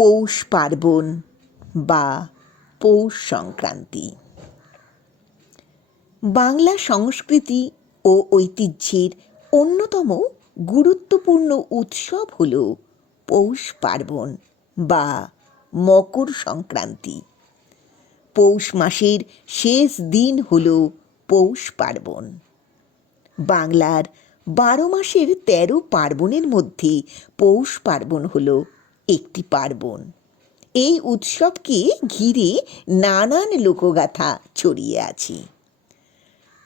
পৌষ পার্বণ বা পৌষ সংক্রান্তি। বাংলা সংস্কৃতি ও ঐতিহ্যের অন্যতম গুরুত্বপূর্ণ উৎসব হল পৌষ পার্বণ বা মকর সংক্রান্তি। পৌষ মাসের শেষ দিন হল পৌষ পার্বণ। বাংলার 12 মাসের 13 পার্বণের মধ্যে পৌষ পার্বণ হল একটি পার্বণ। এই উৎসবকে ঘিরে নানান লোকগাথা ছড়িয়ে আছে।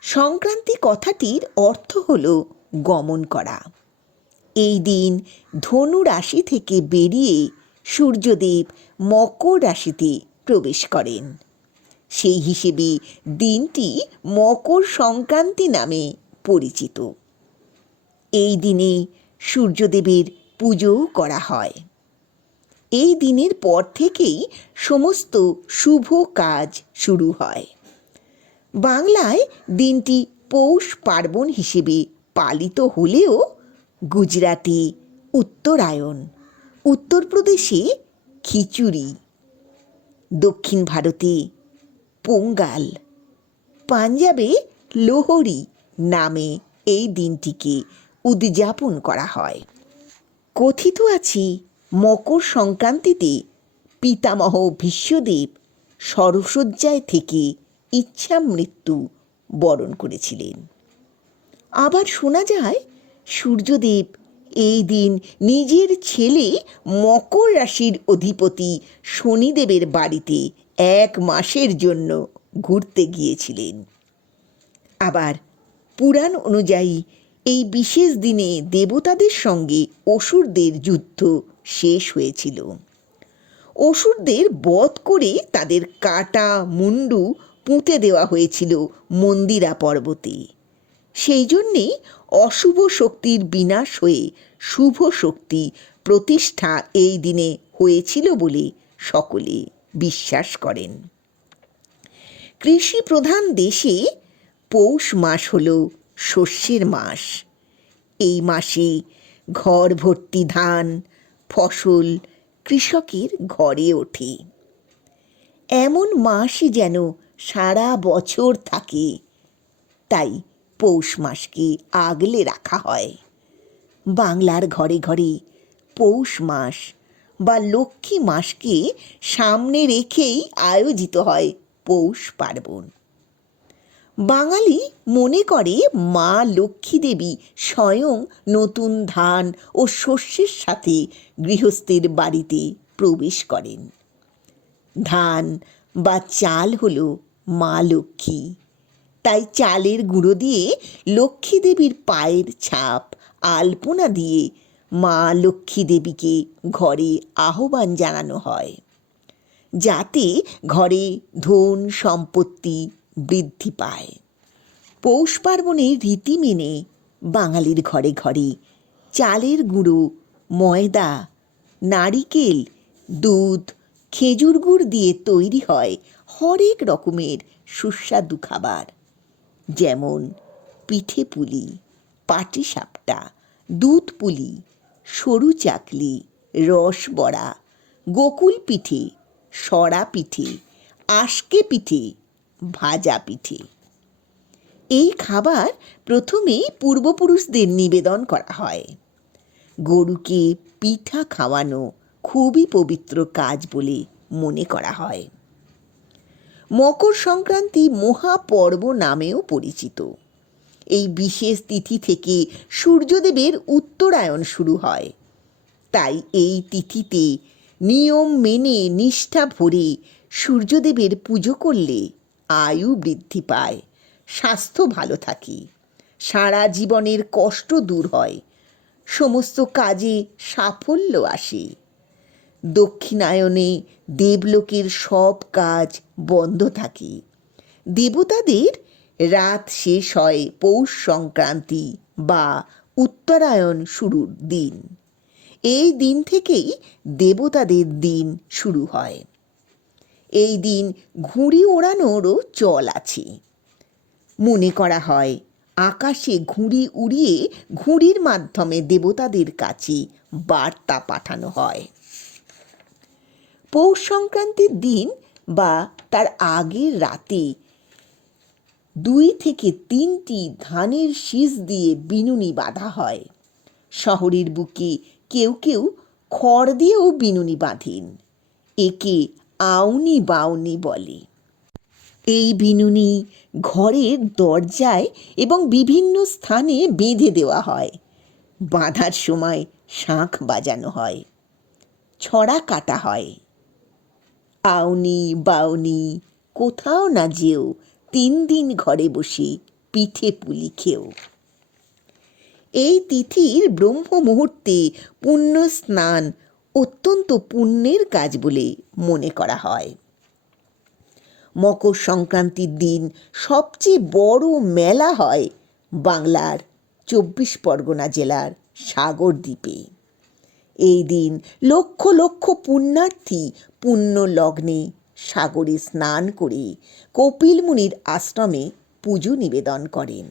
সংক্রান্তি কথাটির অর্থ হল গমন করা। এই দিন ধনু রাশি থেকে বেরিয়ে সূর্যদেব মকর রাশিতে প্রবেশ করেন। সেই হিসেবে দিনটি মকর সংক্রান্তি নামে পরিচিত। এই দিনে সূর্যদেবের পুজোও করা হয়। এই দিনের পর থেকেই সমস্ত শুভ কাজ শুরু হয়। বাংলায় দিনটি পৌষ পার্বণ হিসেবে পালিত হলেও গুজরাটে উত্তরায়ণ, উত্তরপ্রদেশে খিচুড়ি, দক্ষিণ ভারতে পোঙ্গাল, পাঞ্জাবে লোহরি নামে এই দিনটিকে উদযাপন করা হয়। কথিত আছে মকর সংক্রান্তিতে পিতামহ ভীষ্মদেব শরশয্যায় থেকে ইচ্ছা মৃত্যু বরণ করেছিলেন। আবার শোনা যায় সূর্যদেব এই দিন নিজের ছেলে মকর রাশির অধিপতি শনিদেবের বাড়িতে 1 মাসের জন্য ঘুরতে গিয়েছিলেন। আবার পুরাণ অনুযায়ী এই বিশেষ দিনে দেবতাদের সঙ্গে অসুরদের যুদ্ধ শেষ হয়েছিল। অসুরদের বধ করে তাদের কাটা মুন্ডু পুঁতে দেওয়া হয়েছিল মন্দিরা পর্বতে। সেই জন্যেই অশুভ শক্তির বিনাশ হয়ে শুভ শক্তি প্রতিষ্ঠা এই দিনে হয়েছিল বলে সকলে বিশ্বাস করেন। কৃষি প্রধান দেশে পৌষ মাস হল শস্যের মাস। এই মাসে ঘর ভর্তি ধান, ফসল কৃষকের ঘরে ওঠে। এমন মাসই যেন সারা বছর থাকে, তাই পৌষ মাসকে আগলে রাখা হয়। বাংলার ঘরে ঘরে পৌষ মাস বা লক্ষ্মী মাসকে সামনে রেখেই আয়োজিত হয় পৌষ পার্বণ। বাঙালি মনে করে মা লক্ষ্মী দেবী স্বয়ং নতুন ধান ও শস্যের সাথে গৃহস্থের বাড়িতে প্রবেশ করেন। ধান বা চাল হল মা লক্ষ্মী, তাই চালের গুঁড়ো দিয়ে লক্ষ্মী দেবীর পায়ের ছাপ আলপনা দিয়ে মা লক্ষ্মী দেবীকে ঘরে আহ্বান জানানো হয়, যাতে ঘরে ধন সম্পত্তি বৃদ্ধি পায়। পৌষ পার্বণের রীতি মেনে বাঙালির ঘরে ঘরে চালের গুঁড়ো, ময়দা, নারিকেল, দুধ, খেজুর গুড় দিয়ে তৈরি হয় হরেক রকমের সুস্বাদু খাবার, যেমন পিঠে পুলি, পাটিসাপটা, দুধ পুলি, সরু চাকলি, রসবড়া, গোকুল পিঠে, সরা পিঠে, আশকে পিঠে, ভাজা পিঠে। এই খাবার প্রথমে পূর্বপুরুষদের নিবেদন করা হয়। গরুকে পিঠা খাওয়ানো খুবই পবিত্র কাজ বলে মনে করা হয়। মকর সংক্রান্তি মহাপর্ব নামেও পরিচিত। এই বিশেষ তিথি থেকে সূর্যদেবের উত্তরায়ণ শুরু হয়। তাই এই তিথিতে নিয়ম মেনে নিষ্ঠা ভরে সূর্যদেবের পুজো করলে আয়ু বৃদ্ধি পায়, স্বাস্থ্য ভালো থাকে, সারা জীবনের কষ্ট দূর হয়, সমস্ত কাজে সাফল্য আসে। দক্ষিণায়নে দেবলোকের সব কাজ বন্ধ থাকে। দেবতাদের রাত শেষ হয় পৌষ সংক্রান্তি বা উত্তরায়ণ শুরুর দিন। এই দিন থেকেই দেবতাদের দিন শুরু হয়। এই দিন ঘুড়ি ওড়ানোরও চল আছে। মনে করা হয় আকাশে ঘুড়ি উড়িয়ে ঘুড়ির মাধ্যমে দেবতাদের কাছে বার্তা পাঠানো হয়। পৌষ সংক্রান্তির দিন বা তার আগের রাতে 2 থেকে 3টি ধানের শীষ দিয়ে বিনুনি বাঁধা হয়। শহরের বুকে কেউ কেউ খড় দিয়েও বিনুনি বাঁধেন। একে আউনি বাউনি বলে। এই বিনুনি ঘরের দরজায় এবং বিভিন্ন স্থানে বেঁধে দেওয়া হয়। বাঁধার সময় শাঁখ বাজানো হয়, ছড়া কাটা হয়। আউনি বাউনি কোথাও না যেও, 3 দিন ঘরে বসে পিঠে পুলি খেও। এই তিথির ব্রহ্ম মুহূর্তে পুণ্য স্নান অত্যন্ত পুণ্যের কাজ বলে মনে করা হয়। মকর সংক্রান্তির দিন সবচেয়ে বড় মেলা হয় বাংলার 24 পরগনা জেলার সাগরদ্বীপে। এই দিন লক্ষ লক্ষ পুণ্যার্থী পুণ্য লগ্নে সাগরে স্নান করে কপিল মুনির আশ্রমে পুজো নিবেদন করেন।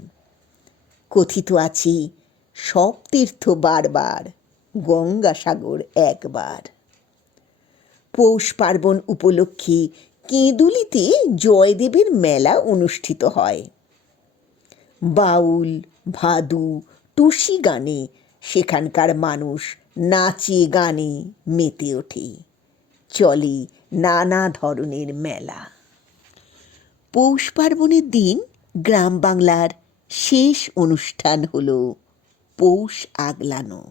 কথিত আছে, সব তীর্থ বারবার, গঙ্গাসাগর একবার। পৌষ পার্বণ উপলক্ষে কেঁদুলিতে জয়দেবের মেলা অনুষ্ঠিত হয়। বাউল, ভাদু, টুসি গানে সেখানকার মানুষ নাচে গানে মেতে ওঠে। চলে নানা ধরনের মেলা। পৌষ পার্বণের দিন গ্রাম বাংলার শেষ অনুষ্ঠান হলো পৌষ আগলানো।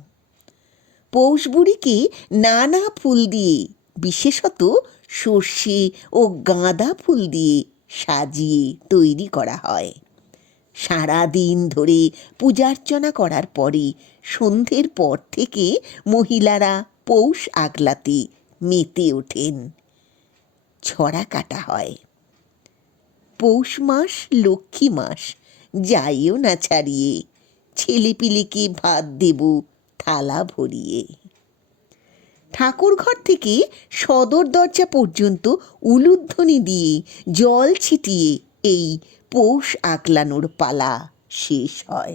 পৌষ বুড়িকে নানা ফুল দিয়ে, বিশেষত সর্ষে ও গাঁদা ফুল দিয়ে সাজিয়ে তৈরি করা হয়। সারা দিন ধরে পূজার্চনা করার পরে সন্ধ্যের পর থেকে মহিলারা পৌষ আগলাতে মেতে ওঠেন। ছড়া কাটা হয়। পৌষ মাস লক্ষ্মী মাস, যাইও না ছাড়িয়ে, ছেলেপিলেকে ভাত দেব থালা ভরিয়ে। ঠাকুর ঘর থেকে সদর দরজা পর্যন্ত উলুধ্বনি দিয়ে জল ছিটিয়ে এই পৌষ আগলানোর পালা শেষ হয়।